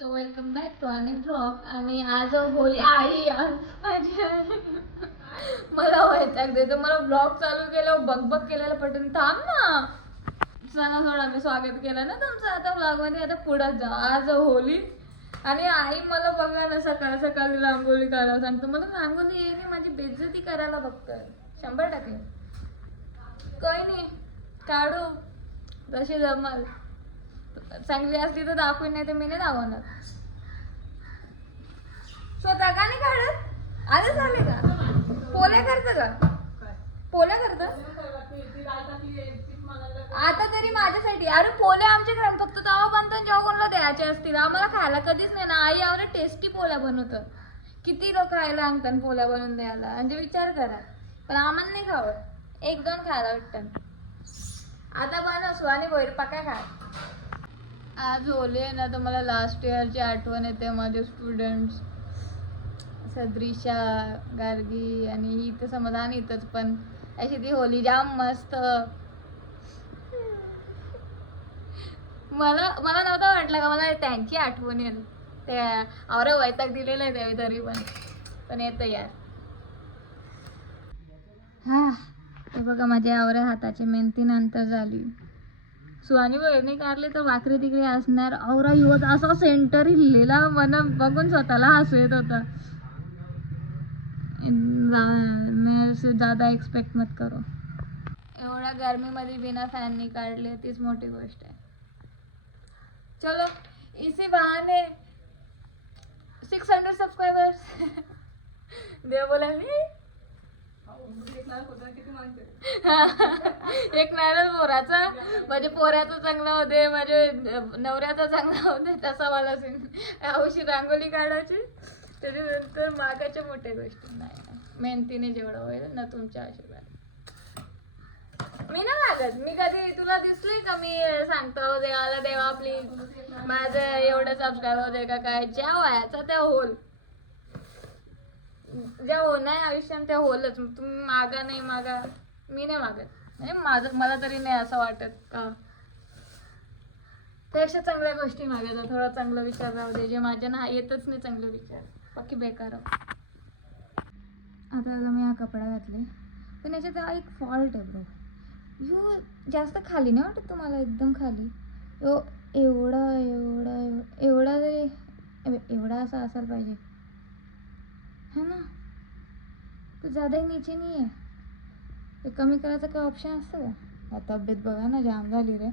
So welcome back to आणि blog आणि आज होली आई आज माझी मला वैताग देतो. मला ब्लॉग चालू केलं बग बग केलेलं थांब ना. चला थोडा मी स्वागत केलं ना तुमचं. आता ब्लॉगमध्ये आता पुढे जा. आज होली. आणि आई मला बघा ना सकाळ सकाळी रांगोळी करायला सांगतो. मला रांगोळी येणे माझी बेइज्जती करायला बघतोय शंभर टक्के. काही नाही. काढू. तशी जमाल. चांगली असली तर दाखवून नाही तर मी नाही दाखवणार. स्वतः का नाही काढत? आलेच झाले का? पोल्या करत का? पोल्या करत? आता तरी माझ्यासाठी. अरे पोल्या घर फक्त तवा बनतात जेव्हा कोणाला द्यायचे असतील आम्हाला खायला कधीच नाही ना. आई एवढे टेस्टी पोल्या बनवतं किती लोक खायला आणतात पोल्या बनवून द्यायला? म्हणजे विचार करा. पण आम्हाला नाही खावं. एक दोन खायला भेटतात. आता बनव आणि वैर पका खा. आज होली आहे ना तर मला लास्ट इयरची आठवण येते माझे स्टुडंट्स सदृशा गार्गी आणि ही तर समाधान इथंच पण अशी ती होली जाम मस्त. मला मला नव्हतं वाटलं का मला त्यांची आठवण येईल. त्या आवरे वैताग दिलेलं आहे त्यावेळी तरी पण पण येतं यार. हा हे बघा माझ्या आवऱ्या हाताची मेहनती नंतर झाली. सुहानी वेळने काढली तर वाकरे तिकडे असणार. औरा युवत असा सेंटर हिललेला मन बघून स्वतःला हसू येत होता मेरे एक्सपेक्ट मत करो. एवढ्या गर्मीमध्ये बिना फॅननी काढले तीच मोठी गोष्ट आहे. चलो इसी बहाने सिक्स हंड्रेड सबस्क्रायबर्स देव बोला मी एक नारळ पोराचा म्हणजे पोऱ्याचं चांगलं होते माझे नवऱ्याचा चांगलं होते तसा मला सीन औषधी रांगोळी काढायची त्याच्यानंतर मागाच्या मोठ्या गोष्टी नाही मेहनतीने जेवढं होईल ना तुमच्या आशीर्वाद. मी ना मागत मी कधी तुला दिसले का? मी सांगतो देवाला देवा प्लीज माझं एवढं सबस्क्राईब होते का? काय? ज्या वयाचा त्या होल ज्या होणार आयुष्यात त्या होलच. तुम्ही मागा नाही मागा मी नाही मागत. नाही माझं मला तरी नाही असं वाटत. का? त्यापेक्षा चांगल्या गोष्टी मागायचा थोडा चांगला विचार राहू दे. जे माझ्या ना येतच नाही चांगले विचार. बाकी बेकार आता अगं मी हा कपडा घातले. पण याच्यात हा एक फॉल्ट आहे ब्रो यो जास्त खाली नाही वाटत तुम्हाला? एकदम खाली. यो एवढा एवढा एवढा जरी एवढा असा असायला पाहिजे. है ना? तो ज़्यादा नीचे नहीं है। ते कमी करायचं काय ऑप्शन असतं का तब्येत बघा ना जाम झाली रे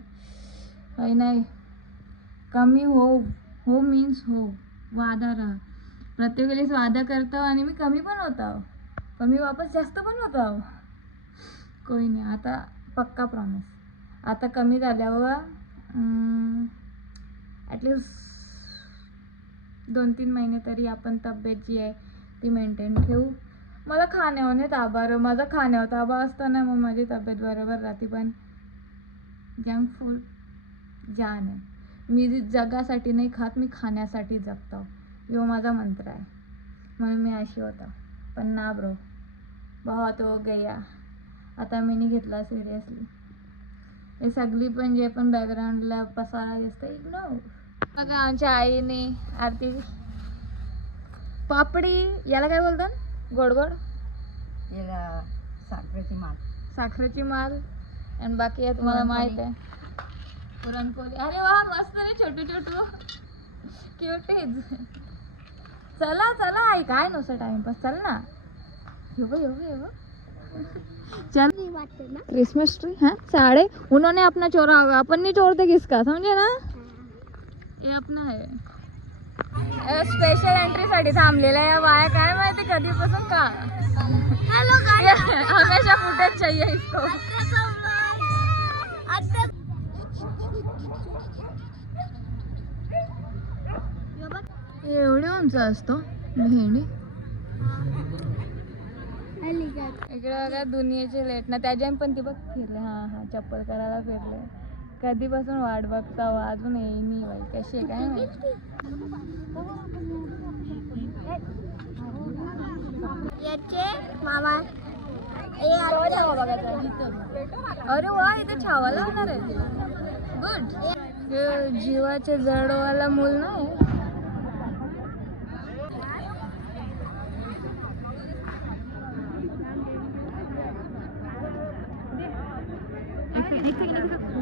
काही नाही। कमी हो हो मीन्स हो। वादा राहा। प्रत्येक वेळेस वादा करतो आणि मी कमी पण होतो कमी वापस जास्त पण होतो कोई नाही आता पक्का प्रॉमिस आता कमी झाल्यावर ॲटलिस्ट दोन तीन महिने तरी आपण तब्येत जी आहे ती मेंटेन ठेवू. मला खाण्यावर नाही ताबा र माझा खाण्यावर ताबा असताना मग माझी तब्येत बरोबर राहते पण जंक फूड जान आहे मी जी जगासाठी नाही खात मी खाण्यासाठी जगतो. यो माझा मंत्र आहे. म्हणून मी अशी होता. पण ना ब्रो बहुत हो गया. आता मी नाही घेतला सिरियसली हे सगळी पण जे पण बॅकग्राऊंडला पसारा दिसतं इग्नोर मग आमच्या आईने आरती पापडी याला काय बोलतात? गोड गोड? याला साखरेची माल. साखरेची माल. आणि बाकी आहे तुम्हाला माहीत आहे. पुरणपोळी. अरे वा मस्त रे छोटू छोटू. क्युटीज चला चला आई काय नसतं टाइमपास चल ना. येऊ येऊ येऊ. चल. क्रिसमस ट्री हाँ? साढ़े उन्होंने अपना चोरा होगा अपन नहीं चोरते किसका? समझे ना? हे. अपना आहे. स्पेशल एंट्री साठी थांबलेल्या या बाया काय माहिती कधीपासून का? हमेशा फुटेज चाहिए इसको. एवढे उंच असतो भेंडी इकडे बघा दुनियेचे लेट ना. त्याच्या पण ती बघ फिरले. हा हा चप्पल करायला फिरले. कधीपासून वाट बघताव अजून येईनी बाई कशी आहे काय अरे वा इथे छावा लावणार आहे. गुड. जडवाला मूल नाही Thank you.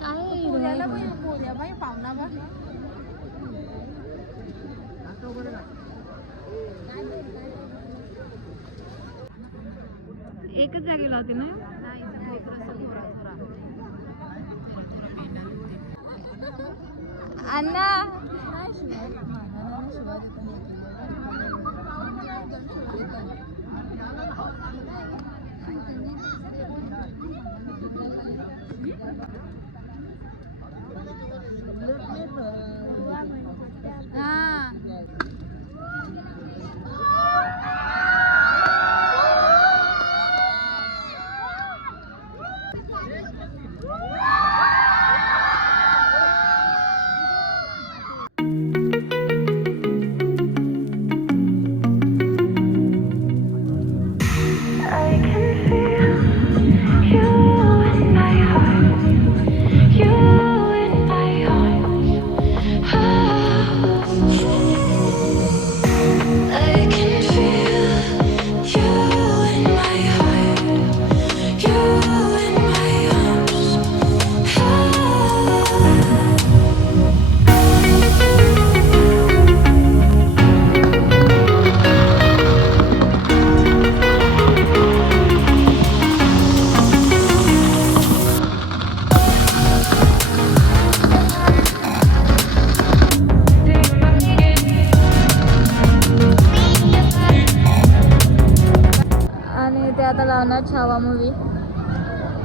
काय पोऱ्या बाई पाहुणा बा एकच जागेला होते ना? अण्णा.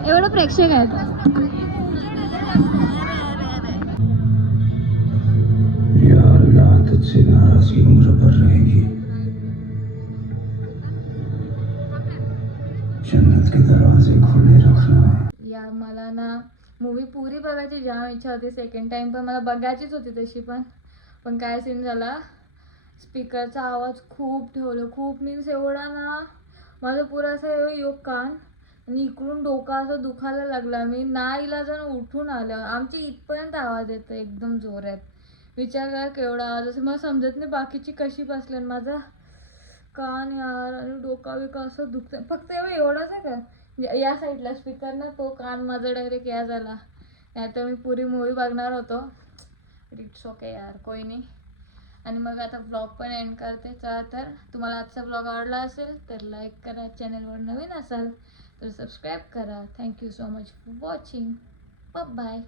एवढं प्रेक्षक आहेत. या अल्लाह तुझसे नाराजगी उम्र पर रहेगी. जन्नत के दरवाजे खुले रखना यार मला ना मूवी पुरी बघायची जाम इच्छा होती. सेकंड टाइम पण मला बघायचीच होती तशी पण. पण काय सीन झाला? स्पीकरचा आवाज खूप ठेवलं. खूप मीन्स एवढा ना माझं पुरं असं योग कान. आणि इकडून डोका असं दुखायला लागला. मी ना इलाजानं उठून आलं. आमची इथपर्यंत आवाज येतो एकदम जोरात. विचार करा केवढा आवाज असं मला समजत नाही बाकीची कशी बसले माझा कान यार आणि डोका बिका असं दुखतं फक्त एवढं एवढंच आहे का? या- या साईडला स्पीकर ना तो कान माझा डायरेक्ट या झाला. नाही तर मी पुरी मूवी बघणार होतो. इट्स ओके यार कोई नाही. आणि मग आता ब्लॉग पण एंड करते. चला तर तुम्हाला आजचा ब्लॉग आवडला असेल तर लाईक करा. चॅनलवर नवीन असाल तर सबस्क्राईब करा thank you so much for watching bye